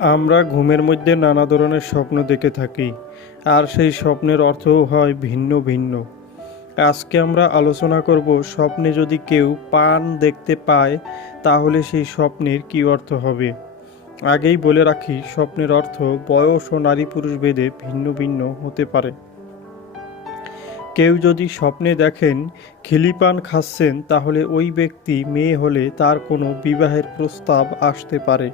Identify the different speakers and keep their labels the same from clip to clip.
Speaker 1: আমরা ঘুমের মধ্যে নানা ধরনের স্বপ্ন দেখে থাকি, আর সেই স্বপ্নের অর্থও হয় ভিন্ন ভিন্ন। আজকে আমরা আলোচনা করব স্বপ্নে যদি কেউ পান দেখতে পায়, তাহলে সেই স্বপ্নের কী অর্থ হবে? আগেই বলে রাখি, স্বপ্নের অর্থ বয়স ও নারী পুরুষ ভেদে ভিন্ন ভিন্ন হতে পারে। কেউ যদি স্বপ্নে দেখেন খিলিপান খাচ্ছেন, তাহলে ওই ব্যক্তি মেয়ে হলে তার কোনো বিবাহের প্রস্তাব আসতে পারে।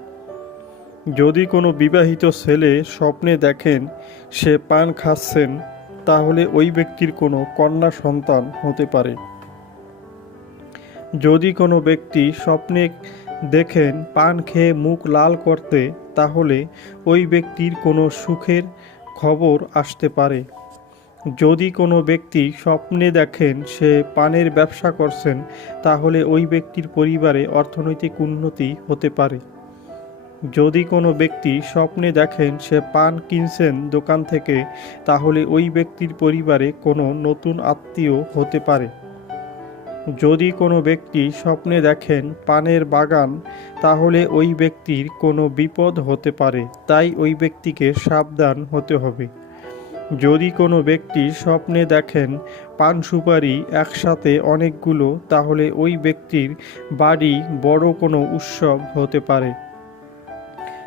Speaker 1: যদি কোনো বিবাহিত ছেলে স্বপ্নে দেখেন, সে পান খাচ্ছেন, তাহলে ওই ব্যক্তির কোনো কন্যা সন্তান হতে পারে। যদি কোনো ব্যক্তি স্বপ্নে দেখেন, পান খেয়ে মুখ লাল করতে, তাহলে ওই ব্যক্তির কোনো সুখের খবর আসতে পারে। যদি কোনো ব্যক্তি স্বপ্নে দেখেন, সে পানের ব্যবসা করছেন, তাহলে ওই ব্যক্তির পরিবারে অর্থনৈতিক উন্নতি হতে পারে। যদি কোনো ব্যক্তি স্বপ্নে দেখেন সে পান কিনছেন দোকান থেকে, তাহলে ওই ব্যক্তির পরিবারে কোনো নতুন আত্মীয় হতে পারে। যদি কোনো ব্যক্তি স্বপ্নে দেখেন পানের বাগান, তাহলে ওই ব্যক্তির কোনো বিপদ হতে পারে, তাই ওই ব্যক্তিকে সাবধান হতে হবে। যদি কোনো ব্যক্তি স্বপ্নে দেখেন পান সুপারি একসাথে অনেকগুলো, তাহলে ওই ব্যক্তির বাড়ি বড় কোনো উৎসব হতে পারে।